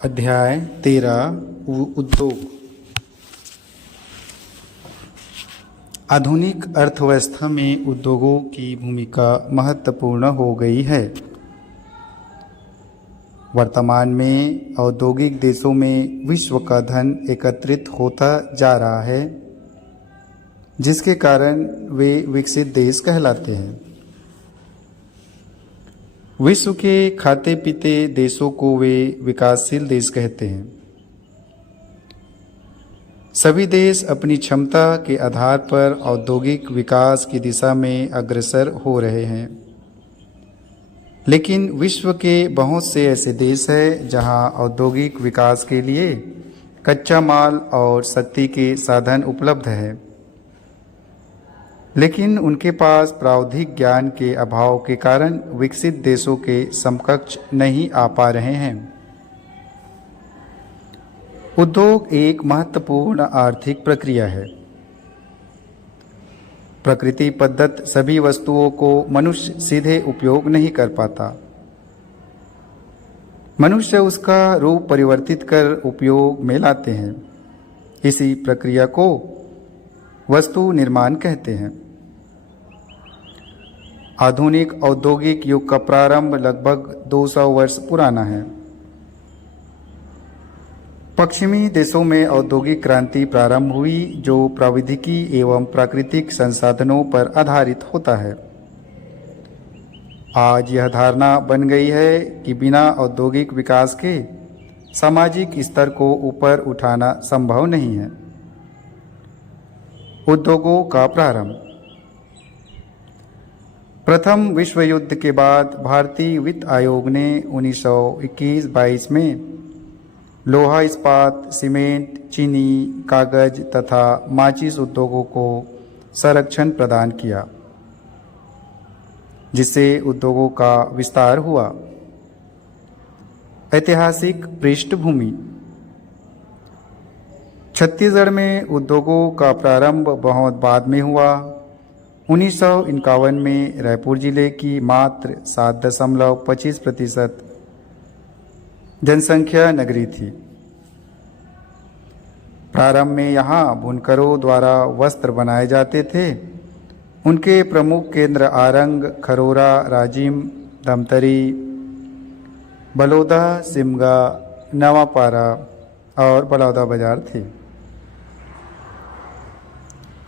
अध्याय 13 उद्योग। आधुनिक अर्थव्यवस्था में उद्योगों की भूमिका महत्वपूर्ण हो गई है। वर्तमान में औद्योगिक देशों में विश्व का धन एकत्रित होता जा रहा है, जिसके कारण वे विकसित देश कहलाते हैं। विश्व के खाते पीते देशों को वे विकासशील देश कहते हैं। सभी देश अपनी क्षमता के आधार पर औद्योगिक विकास की दिशा में अग्रसर हो रहे हैं, लेकिन विश्व के बहुत से ऐसे देश हैं जहां औद्योगिक विकास के लिए कच्चा माल और शक्ति के साधन उपलब्ध हैं, लेकिन उनके पास प्राविधिक ज्ञान के अभाव के कारण विकसित देशों के समकक्ष नहीं आ पा रहे हैं। उद्योग एक महत्वपूर्ण आर्थिक प्रक्रिया है। प्रकृति प्रदत्त सभी वस्तुओं को मनुष्य सीधे उपयोग नहीं कर पाता। मनुष्य उसका रूप परिवर्तित कर उपयोग में लाते हैं। इसी प्रक्रिया को वस्तु निर्माण कहते हैं। आधुनिक औद्योगिक युग का प्रारंभ लगभग 200 वर्ष पुराना है। पश्चिमी देशों में औद्योगिक क्रांति प्रारंभ हुई, जो प्रौद्योगिकी एवं प्राकृतिक संसाधनों पर आधारित होता है। आज यह धारणा बन गई है कि बिना औद्योगिक विकास के सामाजिक स्तर को ऊपर उठाना संभव नहीं है। उद्योगों का प्रारंभ। प्रथम विश्व युद्ध के बाद भारतीय वित्त आयोग ने 1921-22 में लोहा, इस्पात, सीमेंट, चीनी, कागज तथा माचिस उद्योगों को संरक्षण प्रदान किया, जिससे उद्योगों का विस्तार हुआ। ऐतिहासिक पृष्ठभूमि। छत्तीसगढ़ में उद्योगों का प्रारंभ बहुत बाद में हुआ। 1951 में रायपुर जिले की मात्र 7.25% जनसंख्या नगरी थी। प्रारंभ में यहाँ बुनकरों द्वारा वस्त्र बनाए जाते थे। उनके प्रमुख केंद्र आरंग, खरोरा, राजिम, धमतरी, बलौदा, सिमगा, नवापारा और बलौदा बाजार थे।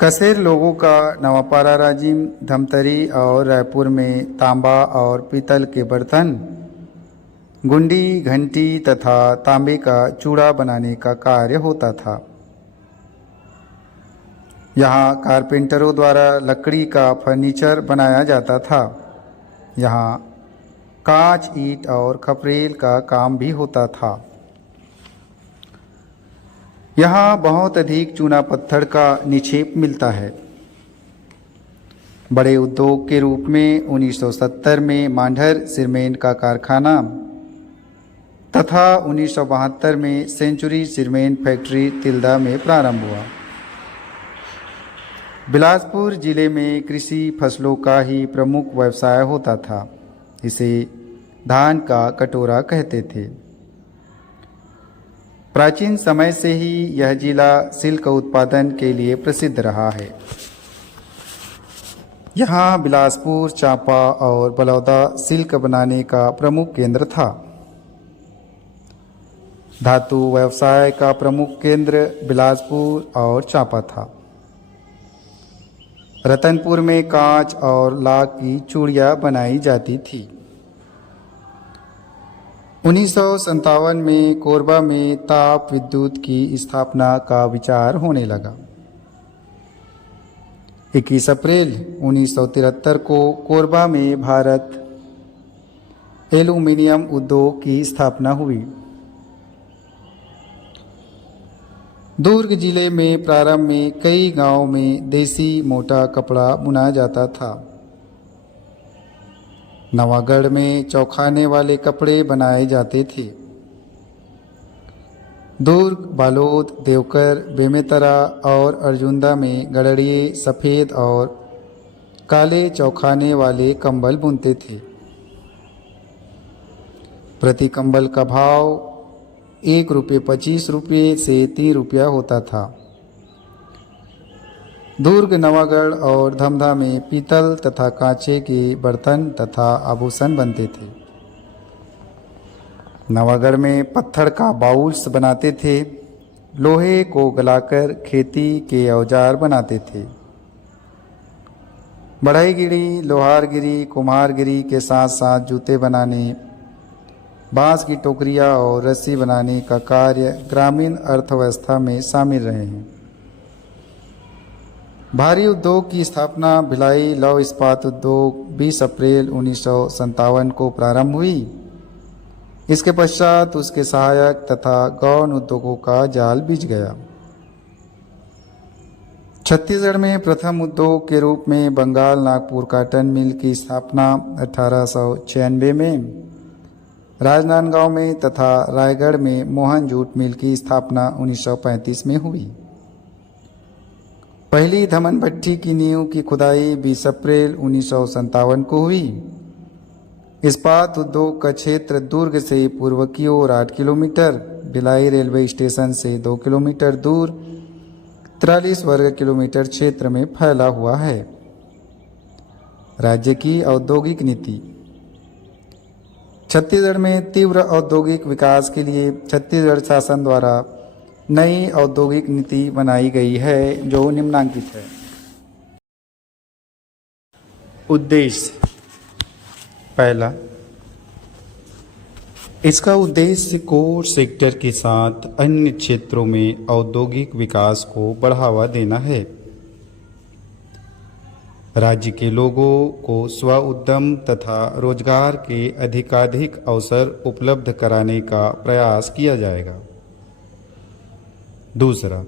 कसेर लोगों का नवापारा, राजिम, धमतरी और रायपुर में तांबा और पीतल के बर्तन, गुंडी, घंटी तथा तांबे का चूड़ा बनाने का कार्य होता था। यहाँ कारपेंटरों द्वारा लकड़ी का फर्नीचर बनाया जाता था। यहाँ कांच, ईंट और खपरेल का काम भी होता था। यहाँ बहुत अधिक चूना पत्थर का निक्षेप मिलता है। बड़े उद्योग के रूप में 1970 में मांढर सीमेंट का कारखाना तथा 1972 में सेंचुरी सीमेंट फैक्ट्री तिल्दा में प्रारंभ हुआ। बिलासपुर जिले में कृषि फसलों का ही प्रमुख व्यवसाय होता था। इसे धान का कटोरा कहते थे। प्राचीन समय से ही यह जिला सिल्क उत्पादन के लिए प्रसिद्ध रहा है। यहाँ बिलासपुर, चांपा और बलौदा सिल्क बनाने का प्रमुख केंद्र था। धातु व्यवसाय का प्रमुख केंद्र बिलासपुर और चांपा था। रतनपुर में कांच और लाख की चूड़ियाँ बनाई जाती थी। 1957 में कोरबा में ताप विद्युत की स्थापना का विचार होने लगा। 21 अप्रैल 1973 को कोरबा में भारत एल्यूमीनियम उद्योग की स्थापना हुई। दुर्ग जिले में प्रारंभ में कई गांवों में देसी मोटा कपड़ा बुना जाता था। नवागढ़ में चौखाने वाले कपड़े बनाए जाते थे। दुर्ग, बालोद, देवकर, बेमेतरा और अर्जुंदा में गड़रिये सफ़ेद और काले चौखाने वाले कंबल बुनते थे। प्रति कंबल का भाव ₹1.25 से 3 रुपया होता था। दुर्ग, नवागढ़ और धमधा में पीतल तथा कांचे के बर्तन तथा आभूषण बनते थे। नवागढ़ में पत्थर का बाउल्स बनाते थे। लोहे को गलाकर खेती के औजार बनाते थे। बढ़ईगिरी, लोहारगिरी, कुम्हारगिरी के साथ साथ जूते बनाने, बांस की टोकरियां और रस्सी बनाने का कार्य ग्रामीण अर्थव्यवस्था में शामिल रहे हैं। भारी उद्योग की स्थापना भिलाई लौह इस्पात उद्योग 20 अप्रैल 1957 को प्रारंभ हुई। इसके पश्चात उसके सहायक तथा गौण उद्योगों का जाल बिछ गया। छत्तीसगढ़ में प्रथम उद्योग के रूप में बंगाल नागपुर काटन मिल की स्थापना 1896 में, राजनांदगांव में तथा रायगढ़ में मोहन जूट मिल की स्थापना 1935 में हुई। पहली धमन भट्टी की नींव की खुदाई 20 अप्रैल 1957 को हुई। इस्पात उद्योग का क्षेत्र दुर्ग से पूर्व की ओर 8 किलोमीटर, भिलाई रेलवे स्टेशन से 2 किलोमीटर दूर 43 वर्ग किलोमीटर क्षेत्र में फैला हुआ है। राज्य की औद्योगिक नीति। छत्तीसगढ़ में तीव्र औद्योगिक विकास के लिए छत्तीसगढ़ शासन द्वारा नई औद्योगिक नीति बनाई गई है जो निम्नांकित है। उद्देश्य। पहला, इसका उद्देश्य कोर सेक्टर के साथ अन्य क्षेत्रों में औद्योगिक विकास को बढ़ावा देना है। राज्य के लोगों को स्व उद्यम तथा रोजगार के अधिकाधिक अवसर उपलब्ध कराने का प्रयास किया जाएगा। दूसरा,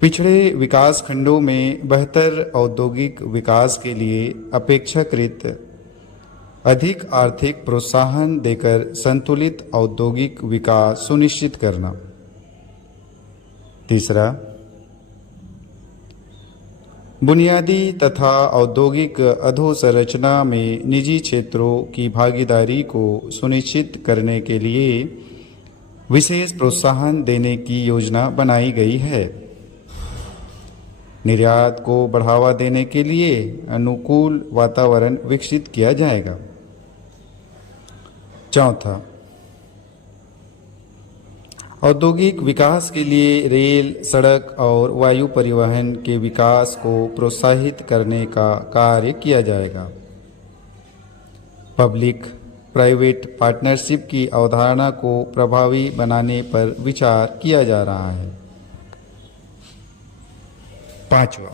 पिछड़े विकास खंडों में बेहतर औद्योगिक विकास के लिए अपेक्षाकृत अधिक आर्थिक प्रोत्साहन देकर संतुलित औद्योगिक विकास सुनिश्चित करना। तीसरा, बुनियादी तथा औद्योगिक अधोसंरचना में निजी क्षेत्रों की भागीदारी को सुनिश्चित करने के लिए विशेष प्रोत्साहन देने की योजना बनाई गई है। निर्यात को बढ़ावा देने के लिए अनुकूल वातावरण विकसित किया जाएगा। चौथा, औद्योगिक विकास के लिए रेल, सड़क और वायु परिवहन के विकास को प्रोत्साहित करने का कार्य किया जाएगा। पब्लिक प्राइवेट पार्टनरशिप की अवधारणा को प्रभावी बनाने पर विचार किया जा रहा है। पांचवा,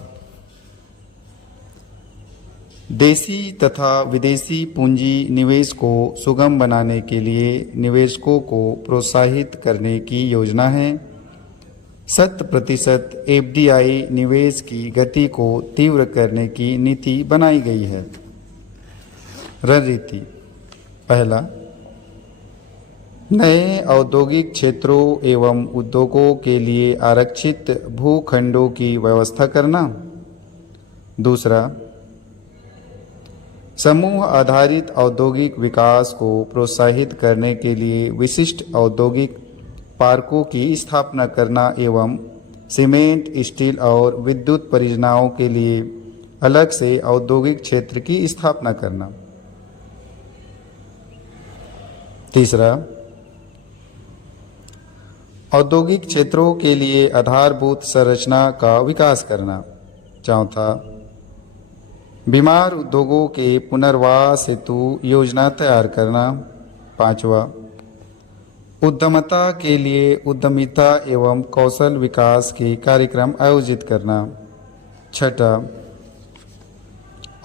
देशी तथा विदेशी पूंजी निवेश को सुगम बनाने के लिए निवेशकों को प्रोत्साहित करने की योजना है। 100% FDI निवेश की गति को तीव्र करने की नीति बनाई गई है। रणनीति। पहला, नए औद्योगिक क्षेत्रों एवं उद्योगों के लिए आरक्षित भूखंडों की व्यवस्था करना। दूसरा, समूह आधारित औद्योगिक विकास को प्रोत्साहित करने के लिए विशिष्ट औद्योगिक पार्कों की स्थापना करना एवं सीमेंट, स्टील और विद्युत परियोजनाओं के लिए अलग से औद्योगिक क्षेत्र की स्थापना करना। तीसरा, औद्योगिक क्षेत्रों के लिए आधारभूत संरचना का विकास करना। चौथा, बीमार उद्योगों के पुनर्वास हेतु योजना तैयार करना। पांचवा, उद्यमता के लिए उद्यमिता एवं कौशल विकास के कार्यक्रम आयोजित करना। छठा,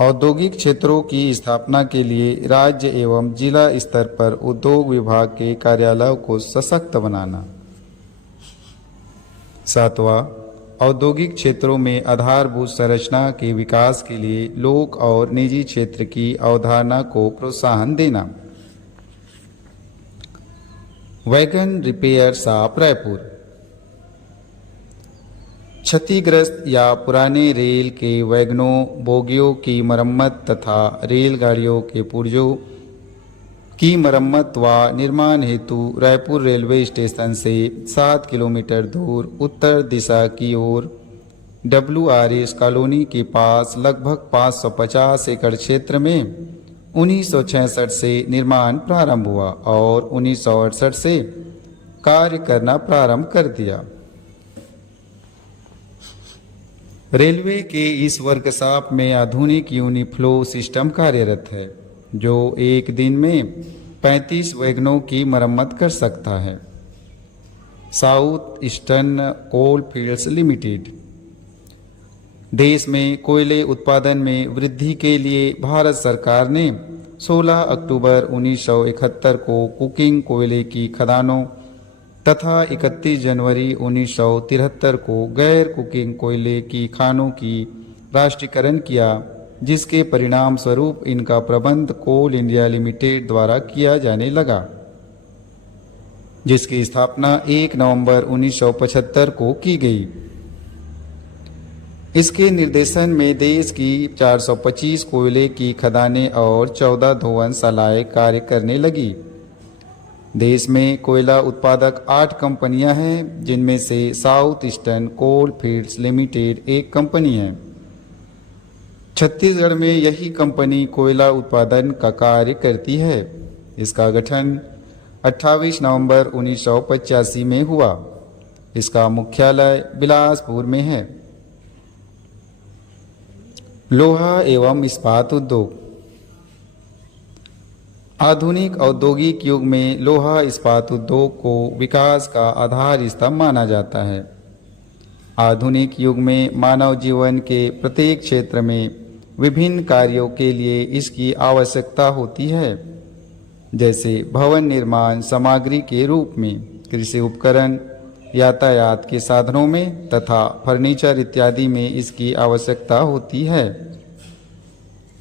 औद्योगिक क्षेत्रों की स्थापना के लिए राज्य एवं जिला स्तर पर उद्योग विभाग के कार्यालयों को सशक्त बनाना। सातवां, औद्योगिक क्षेत्रों में आधारभूत संरचना के विकास के लिए लोक और निजी क्षेत्र की अवधारणा को प्रोत्साहन देना। Wagon repair shop Raipur. क्षतिग्रस्त या पुराने रेल के वैगनों, बोगियों की मरम्मत तथा रेलगाड़ियों के पुर्जों की मरम्मत व निर्माण हेतु रायपुर रेलवे स्टेशन से 7 किलोमीटर दूर उत्तर दिशा की ओर WRS कॉलोनी के पास लगभग 550 एकड़ क्षेत्र में 1966 से निर्माण प्रारंभ हुआ और 1968 से कार्य करना प्रारंभ कर दिया। रेलवे के इस वर्कशॉप में आधुनिक यूनिफ्लो सिस्टम कार्यरत है जो एक दिन में 35 वैगनों की मरम्मत कर सकता है। साउथ ईस्टर्न कोल फील्ड्स लिमिटेड देश में कोयले उत्पादन में वृद्धि के लिए भारत सरकार ने 16 अक्टूबर 1971 को कुकिंग कोयले की खदानों तथा 31 जनवरी 1973 को गैर कुकिंग कोयले की खानों की राष्ट्रीयकरण किया, जिसके परिणाम स्वरूप इनका प्रबंध कोल इंडिया लिमिटेड द्वारा किया जाने लगा, जिसकी स्थापना 1 नवंबर 1975 को की गई। इसके निर्देशन में देश की 425 कोयले की खदानें और 14 धोवनशालाएं कार्य करने लगी। देश में कोयला उत्पादक 8 कंपनियां हैं, जिनमें से साउथ ईस्टर्न कोल फील्ड्स लिमिटेड एक कंपनी है। छत्तीसगढ़ में यही कंपनी कोयला उत्पादन का कार्य करती है। इसका गठन 28 नवंबर 1985 में हुआ। इसका मुख्यालय बिलासपुर में है। लोहा एवं इस्पात उद्योग। आधुनिक औद्योगिक युग में लोहा इस्पात उद्योग को विकास का आधार स्तंभ माना जाता है। आधुनिक युग में मानव जीवन के प्रत्येक क्षेत्र में विभिन्न कार्यों के लिए इसकी आवश्यकता होती है, जैसे भवन निर्माण सामग्री के रूप में, कृषि उपकरण, यातायात के साधनों में तथा फर्नीचर इत्यादि में इसकी आवश्यकता होती है।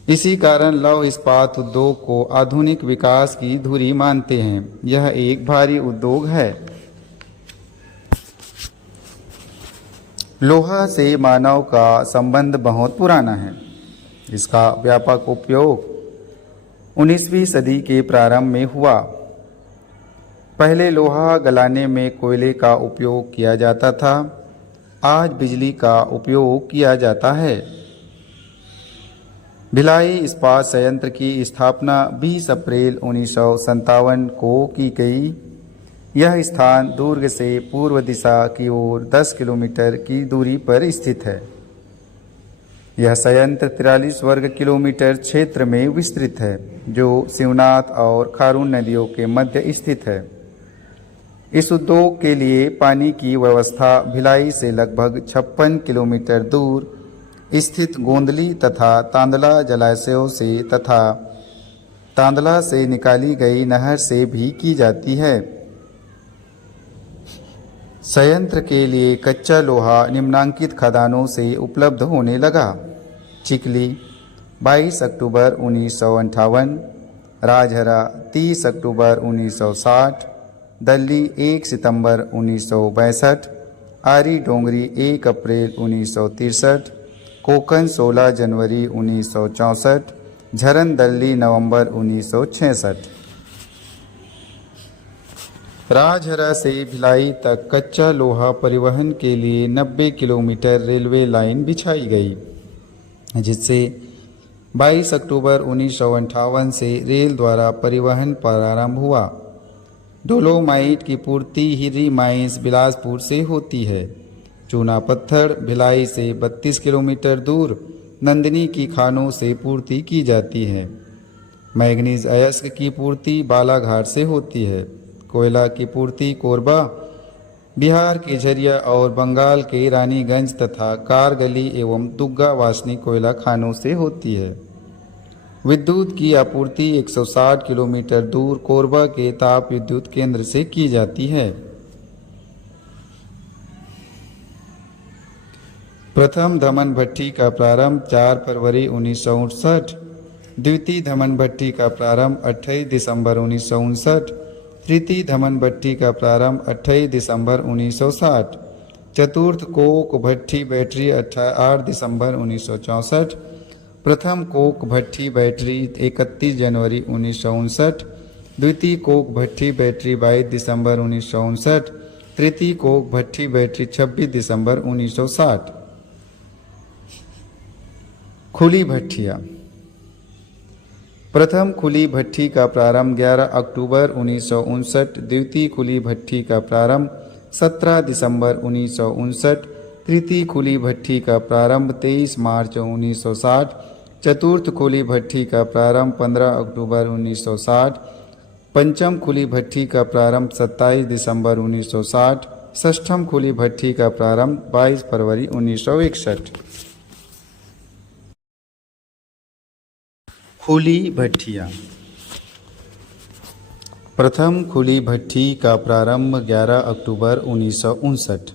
इसी कारण लौह इस्पात उद्योग को आधुनिक विकास की धुरी मानते हैं। यह एक भारी उद्योग है। लोहा से मानव का संबंध बहुत पुराना है। इसका व्यापक उपयोग 19वीं सदी के प्रारंभ में हुआ। पहले लोहा गलाने में कोयले का उपयोग किया जाता था। आज बिजली का उपयोग किया जाता है। भिलाई इस्पात संयंत्र की स्थापना 20 अप्रैल 1957 को की गई। यह स्थान दुर्ग से पूर्व दिशा की ओर 10 किलोमीटर की दूरी पर स्थित है। यह संयंत्र 43 वर्ग किलोमीटर क्षेत्र में विस्तृत है, जो शिवनाथ और खारून नदियों के मध्य स्थित है। इस उद्योग के लिए पानी की व्यवस्था भिलाई से लगभग 56 किलोमीटर दूर स्थित गोंदली तथा तांदला जलाशयों से तथा तांदला से निकाली गई नहर से भी की जाती है। संयंत्र के लिए कच्चा लोहा निम्नांकित खदानों से उपलब्ध होने लगा। चिकली 22 अक्टूबर 1958, राजहरा 30 अक्टूबर 1960, दल्ली 1 सितंबर 1962, आरी डोंगरी 1 अप्रैल 1963, कोकन 16 जनवरी 1964, झरन दल्ली नवंबर 1966। राजहरा से भिलाई तक कच्चा लोहा परिवहन के लिए 90 किलोमीटर रेलवे लाइन बिछाई गई, जिससे 22 अक्टूबर 1958 से रेल द्वारा परिवहन प्रारंभ हुआ। डोलोमाइट की पूर्ति हिरी माइंस बिलासपुर से होती है। चूना पत्थर भिलाई से 32 किलोमीटर दूर नंदिनी की खानों से पूर्ति की जाती है। मैग्नीज अयस्क की पूर्ति बालाघाट से होती है। कोयला की पूर्ति कोरबा, बिहार के झरिया और बंगाल के रानीगंज तथा कारगली एवं दुग्गा वासनी कोयला खानों से होती है। विद्युत की आपूर्ति 160 किलोमीटर दूर कोरबा के ताप विद्युत केंद्र से की जाती है। प्रथम धमन भट्टी का प्रारंभ 4 फरवरी 1959, द्वितीय धमन भट्टी का प्रारंभ 28 दिसंबर 1959, तृतीय धमन भट्टी का प्रारंभ 28 दिसंबर 1960, चतुर्थ कोक भट्टी बैटरी 8 दिसंबर 1964, प्रथम कोक भट्टी बैटरी 31 जनवरी 1959, द्वितीय कोक भट्टी बैटरी 22 दिसंबर 1959, तृतीय कोक भट्टी बैटरी 26 दिसंबर 1960। खुली भट्टियाँ। प्रथम खुली भट्टी का प्रारंभ 11 अक्टूबर 1959, द्वितीय खुली भट्टी का प्रारंभ 17 दिसंबर 1959, तृतीय खुली भट्टी का प्रारंभ 23 मार्च 1960, चतुर्थ खुली भट्टी का प्रारंभ 15 अक्टूबर 1960, पंचम खुली भट्टी का प्रारंभ 27 दिसंबर 1960, षष्ठम खुली भट्टी का प्रारंभ 22 फरवरी 1961। खुली भट्टियाँ। प्रथम खुली भट्टी का प्रारंभ 11 अक्टूबर 1959,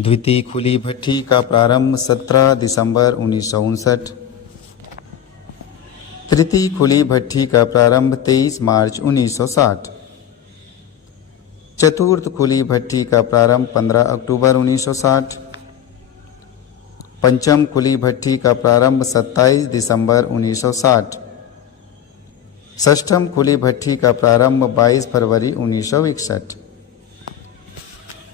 द्वितीय खुली भट्टी का प्रारंभ 17 दिसंबर 1959, तृतीय खुली भट्टी का प्रारंभ 23 मार्च 1960, चतुर्थ खुली भट्टी का प्रारंभ 15 अक्टूबर 1960, पंचम खुली भट्टी का प्रारंभ 27 दिसंबर 1960, षष्ठम खुली भट्टी का प्रारंभ 22 फरवरी 1961।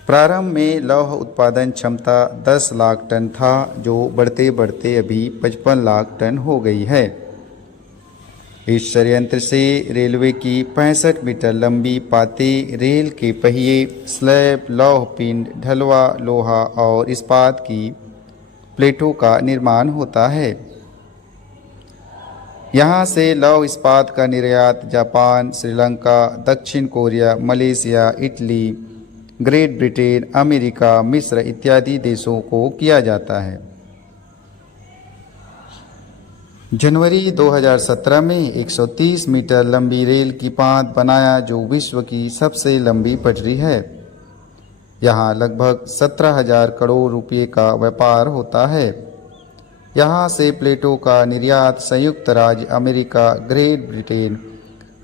प्रारंभ में लौह उत्पादन क्षमता 10 लाख टन था, जो बढ़ते बढ़ते अभी 55 लाख टन हो गई है। इस संयंत्र से रेलवे की 65 मीटर लंबी पाते, रेल के पहिए, स्लैब, लौह पिंड, ढलवा, लोहा और इस्पात की प्लेटों का निर्माण होता है। यहाँ से लौह इस्पात का निर्यात जापान, श्रीलंका, दक्षिण Korea, Malaysia, Italy, great Britain, America, मिस्र इत्यादि देशों को किया जाता है। जनवरी 2017 में 130 मीटर लंबी रेल की पात बनाया, जो विश्व की सबसे लंबी पटरी है। यहाँ लगभग 17,000 करोड़ रुपये का व्यापार होता है। यहाँ से प्लेटों का निर्यात संयुक्त राज्य अमेरिका, ग्रेट ब्रिटेन,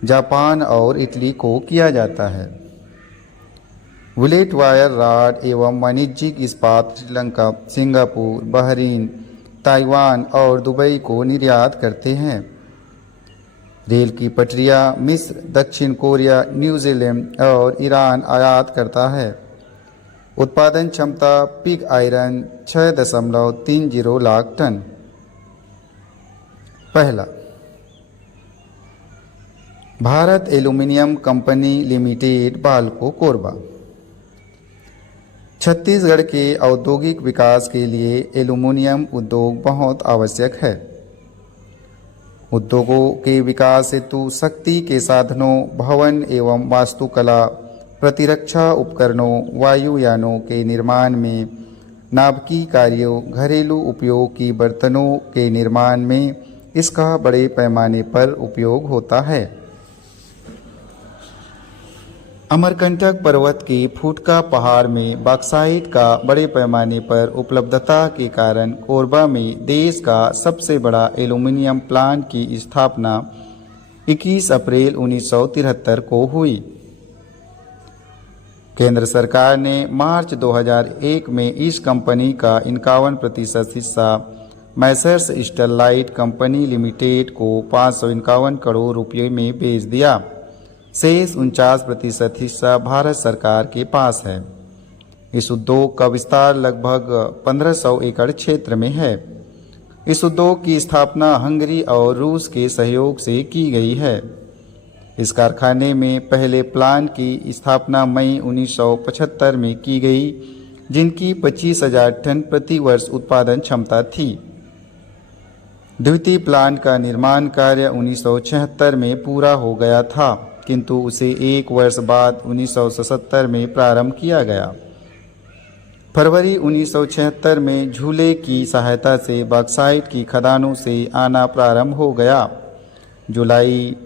जापान और इटली को किया जाता है। बुलेट वायर रॉड एवं वाणिज्यिक इस्पात श्रीलंका, सिंगापुर, बहरीन, ताइवान और दुबई को निर्यात करते हैं। रेल की पटरियां मिस्र, दक्षिण कोरिया, न्यूजीलैंड और ईरान आयात करता है। उत्पादन क्षमता पिग आयरन 6.30 लाख टन। पहला, भारत एल्यूमीनियम कंपनी लिमिटेड, बालको, कोरबा। छत्तीसगढ़ के औद्योगिक विकास के लिए एल्यूमीनियम उद्योग बहुत आवश्यक है। उद्योगों के विकास हेतु शक्ति के साधनों, भवन एवं वास्तुकला, प्रतिरक्षा उपकरणों, वायुयानों के निर्माण में, नाभिकीय कार्यों, घरेलू उपयोग की बर्तनों के निर्माण में इसका बड़े पैमाने पर उपयोग होता है। अमरकंटक पर्वत के फुटका पहाड़ में बॉक्साइट का बड़े पैमाने पर उपलब्धता के कारण कोरबा में देश का सबसे बड़ा एल्यूमीनियम प्लांट की स्थापना 21 अप्रैल 1973 को हुई। केंद्र सरकार ने मार्च 2001 में इस कंपनी का 51% हिस्सा मैसर्स स्टरलाइट कंपनी लिमिटेड को 551 करोड़ रुपये में बेच दिया। शेष 49% हिस्सा भारत सरकार के पास है। इस उद्योग का विस्तार लगभग 1500 एकड़ क्षेत्र में है। इस उद्योग की स्थापना हंगरी और रूस के सहयोग से की गई है। इस कारखाने में पहले प्लांट की स्थापना मई 1975 में की गई, जिनकी 25,000 टन प्रति वर्ष उत्पादन क्षमता थी। द्वितीय प्लांट का निर्माण कार्य 1976 में पूरा हो गया था, किंतु उसे एक वर्ष बाद 1977 में प्रारंभ किया गया। फरवरी 1976 में झूले की सहायता से बॉक्साइट की खदानों से आना प्रारंभ हो गया। जुलाई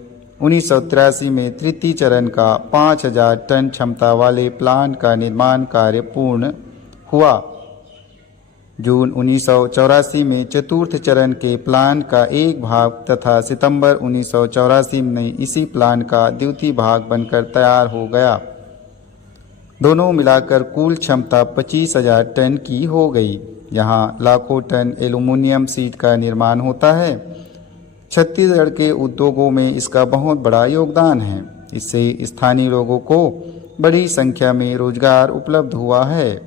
1983 में तृतीय चरण का 5,000 टन क्षमता वाले प्लांट का निर्माण कार्य पूर्ण हुआ। जून 1984 में चतुर्थ चरण के प्लांट का एक भाग तथा सितंबर 1984 में इसी प्लांट का द्वितीय भाग बनकर तैयार हो गया। दोनों मिलाकर कुल क्षमता 25,000 टन की हो गई। यहाँ लाखों टन एल्यूमीनियम शीट का निर्माण होता है। छत्तीसगढ़ के उद्योगों में इसका बहुत बड़ा योगदान है। इससे स्थानीय लोगों को बड़ी संख्या में रोजगार उपलब्ध हुआ है।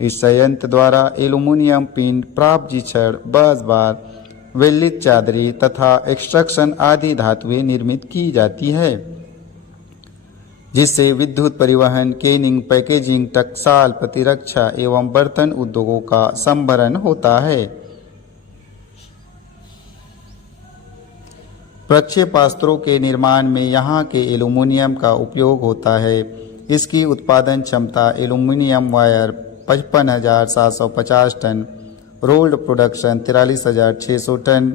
इस संयंत्र द्वारा एल्यूमीनियम पिंड, प्राप्त छड़, बस बार, वेल्डित चादरें तथा एक्सट्रक्शन आदि धातुएं निर्मित की जाती है, जिससे विद्युत, परिवहन, केनिंग, पैकेजिंग, टकसाल, प्रतिरक्षा एवं बर्तन उद्योगों का संभरण होता है। प्रक्षेपास्त्रों के निर्माण में यहाँ के एल्यूमीनियम का उपयोग होता है। इसकी उत्पादन क्षमता aluminium wire 55,750 ton, rolled production 43,600 ton,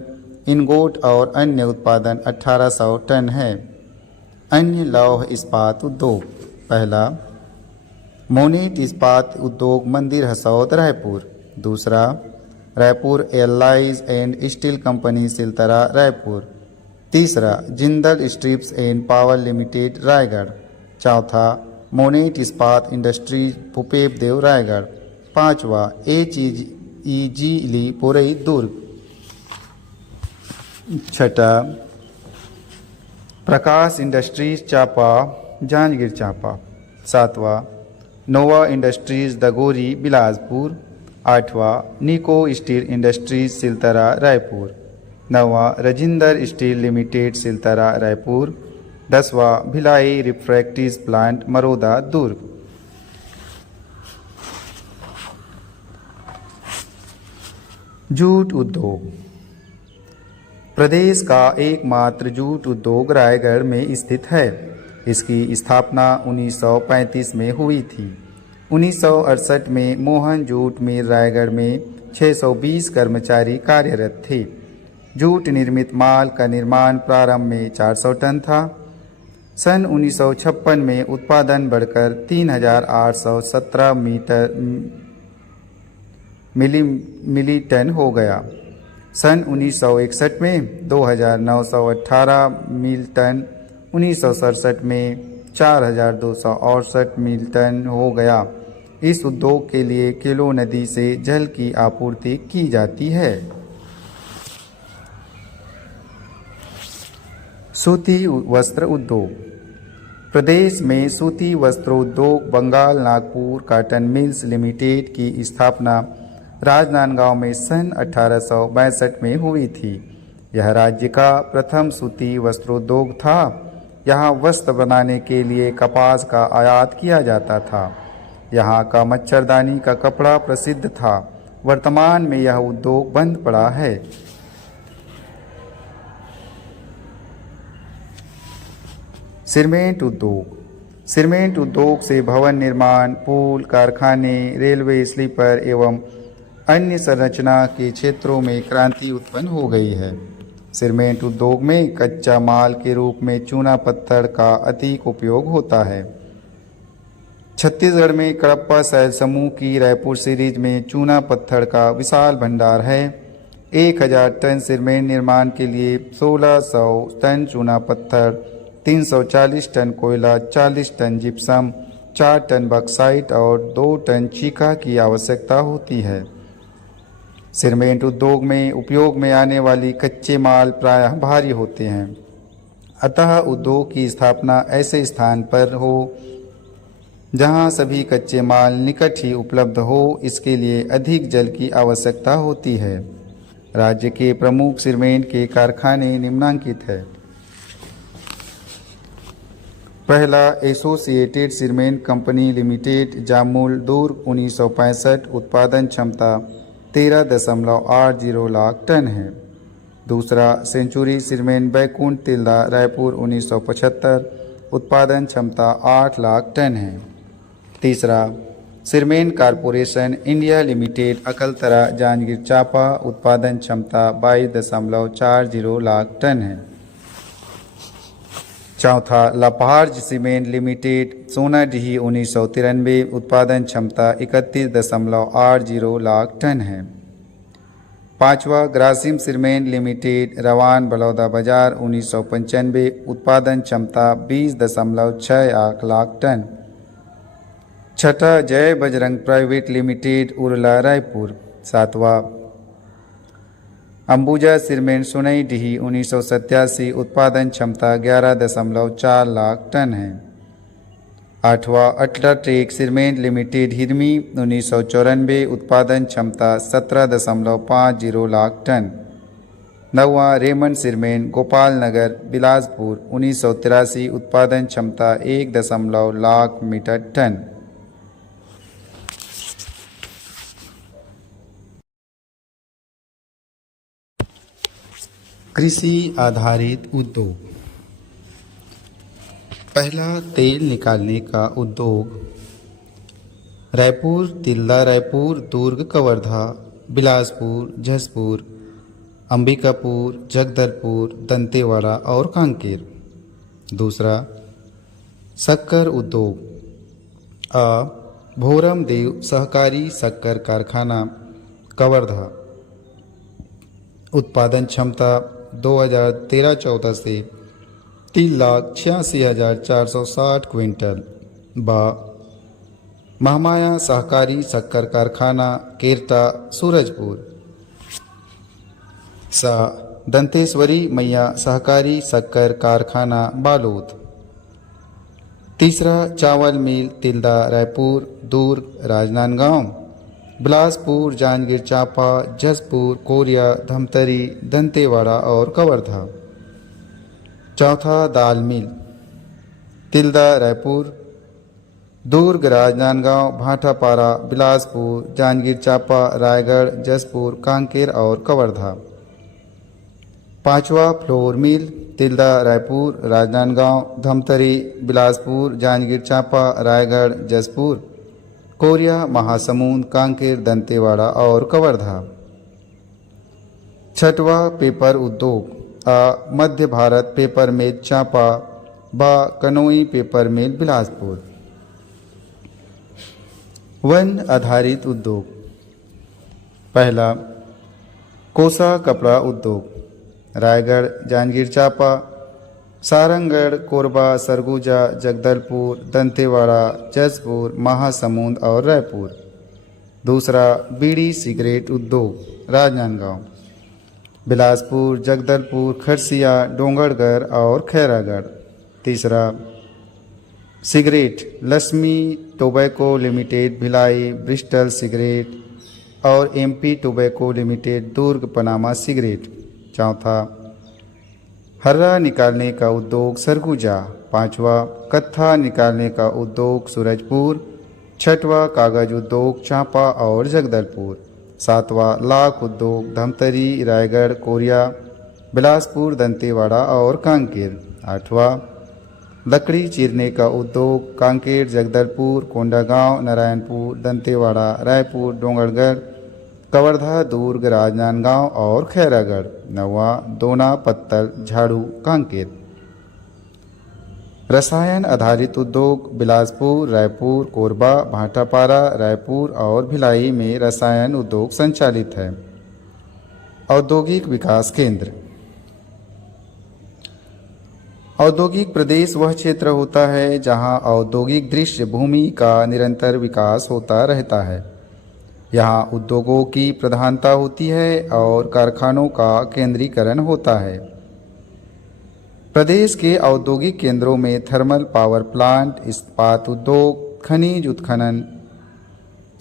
ingot और अन्य उत्पादन 1,800 टन है। अन्य लौह इस्पात उद्योग। पहला, मोनेट इस्पात उद्योग, मंदिर हसौद, रायपुर। दूसरा, Raipur alloys and steel company, Siltara, Raipur. तीसरा, Jindal strips and power limited, Raigarh. चौथा, मोनेट इस्पात इंडस्ट्रीज, भूपेदेव, रायगढ़। पांचवा, HEG ली, पोरई, दुर्ग। छठा, प्रकाश इंडस्ट्रीज, चापा, जांजगीर चांपा। सातवां, नोवा इंडस्ट्रीज, दगोरी, बिलासपुर। आठवां, निको स्टील इंडस्ट्रीज, सिलतरा, रायपुर। नौवां, रजिंदर स्टील लिमिटेड, सिलतरा, रायपुर। 10वां, Bhilai refractories plant, Maroda, Durg. Jute उद्योग। प्रदेश का एकमात्र जूट उद्योग रायगढ़ में स्थित है। इसकी स्थापना 1935 में हुई थी। 1968 में मोहन जूट मिल रायगढ़ में 620 कर्मचारी कार्यरत थे। जूट निर्मित माल का निर्माण प्रारंभ में 400 टन था। सन 1956 में उत्पादन बढ़कर 3,817 मिली टन हो गया। सन 1961 में 2,918 मिल टन, 1967 में 4,268 मिल टन हो गया। इस उद्योग के लिए केलो नदी से जल की आपूर्ति की जाती है। सूती वस्त्र उद्योग। प्रदेश में सूती वस्त्रोद्योग Bengal Nagpur cotton mills limited की स्थापना राजनांदगांव में सन 1862 में हुई थी। यह राज्य का प्रथम सूती वस्त्रोद्योग था। यहाँ वस्त्र बनाने के लिए कपास का आयात किया जाता था। यहाँ का मच्छरदानी का कपड़ा प्रसिद्ध था। वर्तमान में यह उद्योग बंद पड़ा है। सीमेंट उद्योग। सीमेंट उद्योग से भवन निर्माण, पुल, कारखाने, रेलवे स्लीपर एवं अन्य संरचना के क्षेत्रों में क्रांति उत्पन्न हो गई है। सीमेंट उद्योग में कच्चा माल के रूप में चूना पत्थर का अधिक उपयोग होता है। छत्तीसगढ़ में कडप्पा शैल समूह की रायपुर सीरीज में चूना पत्थर का विशाल भंडार है। 1,000 टन सीमेंट निर्माण के लिए 1,600 टन चूना पत्थर, 340 टन कोयला, 40 टन जिप्सम, 4 टन बक्साइट और 2 टन चीका की आवश्यकता होती है। सीमेंट उद्योग में उपयोग में आने वाली कच्चे माल प्रायः भारी होते हैं। अतः उद्योग की स्थापना ऐसे स्थान पर हो जहां सभी कच्चे माल निकट ही उपलब्ध हो। इसके लिए अधिक जल की आवश्यकता होती है। राज्य के प्रमुख सीमेंट के कारखाने निम्नांकित है। पहला, associated cement company limited, Jamul, Durg, 1965, उत्पादन क्षमता 13.80 लाख टन है। दूसरा, सेंचुरी सीमेंट, बैकुंठ, तिल्दा, रायपुर, 1975, उत्पादन क्षमता 8 लाख टन है। तीसरा, cement corporation India limited, Akaltara, Janjgir Champa, उत्पादन क्षमता 22.40 लाख टन है। चौथा, लाफार्ज सीमेंट लिमिटेड, सोनाडीही, 1993, उत्पादन क्षमता 31.80 लाख टन है। पांचवा, ग्रासिम सीमेंट लिमिटेड, रवान, बलौदा बाजार, 1995, उत्पादन क्षमता 20.68 लाख टन। छठा, जय बजरंग प्राइवेट लिमिटेड, उरला, रायपुर। सातवां, अंबुजा सिरमेंट सुनई डीही 1987 उत्पादन क्षमता 11.4 लाख टन है। 8वां अल्ट्राटेक सीमेंट लिमिटेड हिरमी 1994 उत्पादन क्षमता 17.50 लाख टन। 9वां रेमंड सीमेंट गोपाल नगर बिलासपुर 1983 उत्पादन क्षमता 1 लाख मीट्रिक टन। कृषि आधारित उद्योग। पहला तेल निकालने का उद्योग रायपुर, तिल्दा रायपुर, दुर्ग, कवर्धा, बिलासपुर, जसपुर, अंबिकापुर, जगदलपुर, दंतेवाड़ा और कांकेर। दूसरा शक्कर उद्योग भोरम देव सहकारी शक्कर कारखाना कवर्धा उत्पादन क्षमता 2013-14 से 3,86,460 क्विंटल। महामाया सहकारी शक्कर कारखाना केरटा सूरजपुर। दंतेश्वरी मैया सहकारी शक्कर कारखाना बालोद। तीसरा चावल मिल तिल्दा रायपुर, दुर्ग, राजनांदगांव, बिलासपुर, जांजगीर चांपा, जसपुर, कोरिया, धमतरी, दंतेवाड़ा और कवर्धा। चौथा दाल मिल तिल्दा रायपुर, दुर्ग, राजनांदगांव, भाटापारा, बिलासपुर, जांजगीर चांपा, रायगढ़, जसपुर, कांकेर और कवर्धा। पांचवा फ्लोर मिल तिल्दा रायपुर, राजनांदगांव, धमतरी, बिलासपुर, जांजगीर चांपा, रायगढ़, जसपुर, कोरिया, महासमुंद, कांकेर, दंतेवाड़ा और कवर्धा। छठवा पेपर उद्योग Madhya Bharat paper mill Champa, Kanoi paper mill Bilaspur. वन आधारित उद्योग। पहला कोसा कपड़ा उद्योग रायगढ़, जांजगीर चांपा, सारंगगढ़, कोरबा, सरगुजा, जगदलपुर, दंतेवाड़ा, जसपुर, महासमुंद और रायपुर। दूसरा बीड़ी सिगरेट उद्योग राजनांदगांव, बिलासपुर, जगदलपुर, खरसिया, डोंगरगढ़ और खैरागढ़। तीसरा cigarette Lakshmi tobacco limited Bhilai, Bristol cigarette और एमपी टोबैको लिमिटेड दुर्ग, पनामा सिगरेट। चौथा हर्रा निकालने का उद्योग सरगुजा। पांचवा कत्था निकालने का उद्योग सूरजपुर। छठवा कागज उद्योग चांपा और जगदलपुर। सातवां लाख उद्योग धमतरी, रायगढ़, कोरिया, बिलासपुर, दंतेवाड़ा और कांकेर। आठवां लकड़ी चीरने का उद्योग कांकेर, जगदलपुर, कोंडागांव, नारायणपुर, दंतेवाड़ा, रायपुर, डोंगरगढ़, कवर्धा, दुर्ग, राजनांदगांव और खैरागढ़। नौवां दोना पत्तल झाड़ू कांकेर। रसायन आधारित उद्योग बिलासपुर, रायपुर, कोरबा, भाटापारा, रायपुर और भिलाई में रसायन उद्योग संचालित है। औद्योगिक विकास केंद्र। औद्योगिक प्रदेश वह क्षेत्र होता है जहां औद्योगिक दृश्य भूमि का निरंतर विकास होता रहता है। यहाँ उद्योगों की प्रधानता होती है और कारखानों का केंद्रीकरण होता है। प्रदेश के औद्योगिक केंद्रों में थर्मल पावर प्लांट, इस्पात उद्योग, खनिज उत्खनन,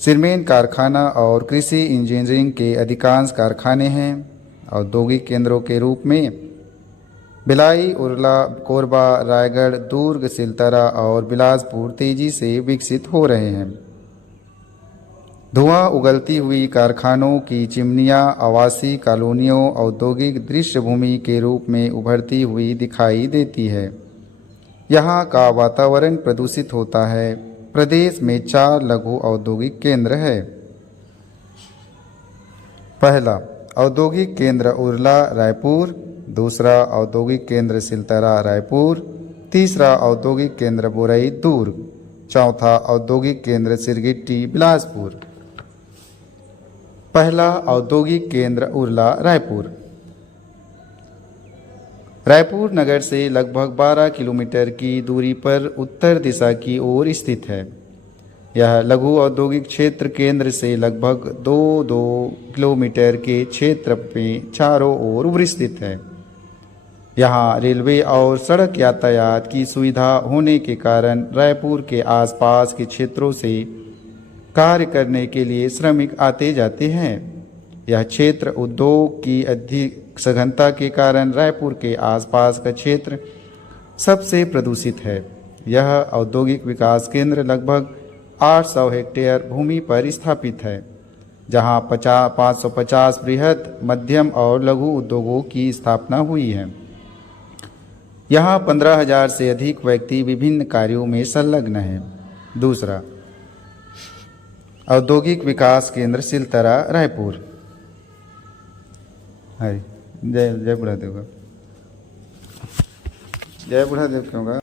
सीमेंट कारखाना और कृषि इंजीनियरिंग के अधिकांश कारखाने हैं। औद्योगिक केंद्रों के रूप में भिलाई, उरला, कोरबा, रायगढ़, दुर्ग, सिलतरा और बिलासपुर तेजी से विकसित हो रहे हैं। धुआं उगलती हुई कारखानों की चिमनियां आवासीय कॉलोनियों औद्योगिक दृश्यभूमि के रूप में उभरती हुई दिखाई देती है। यहाँ का वातावरण प्रदूषित होता है। प्रदेश में 4 लघु औद्योगिक केंद्र है। पहला औद्योगिक केंद्र उरला रायपुर। दूसरा औद्योगिक केंद्र सिलतरा रायपुर। तीसरा औद्योगिक केंद्र बोरई दुर्ग। चौथा औद्योगिक केंद्र सिरगिट्टी बिलासपुर। पहला औद्योगिक केंद्र उरला रायपुर। रायपुर नगर से लगभग 12 किलोमीटर की दूरी पर उत्तर दिशा की ओर स्थित है। यह लघु औद्योगिक क्षेत्र केंद्र से लगभग 2 किलोमीटर के क्षेत्र में चारों ओर विस्तृत है। यहाँ रेलवे और सड़क यातायात की सुविधा होने के कारण रायपुर के आसपास के क्षेत्रों से कार्य करने के लिए श्रमिक आते जाते हैं। यह क्षेत्र उद्योग की अधिक सघनता के कारण रायपुर के आसपास का क्षेत्र सबसे प्रदूषित है। यह औद्योगिक विकास केंद्र लगभग 800 हेक्टेयर भूमि पर स्थापित है, जहां 550 बृहद, मध्यम और लघु उद्योगों की स्थापना हुई है। यहाँ 15,000 से अधिक व्यक्ति विभिन्न कार्यों में संलग्न हैं। दूसरा, औद्योगिक विकास केंद्र सिलतरा रायपुर। जय जय बुढ़ादेव का जय बुढ़ादेव क्यों का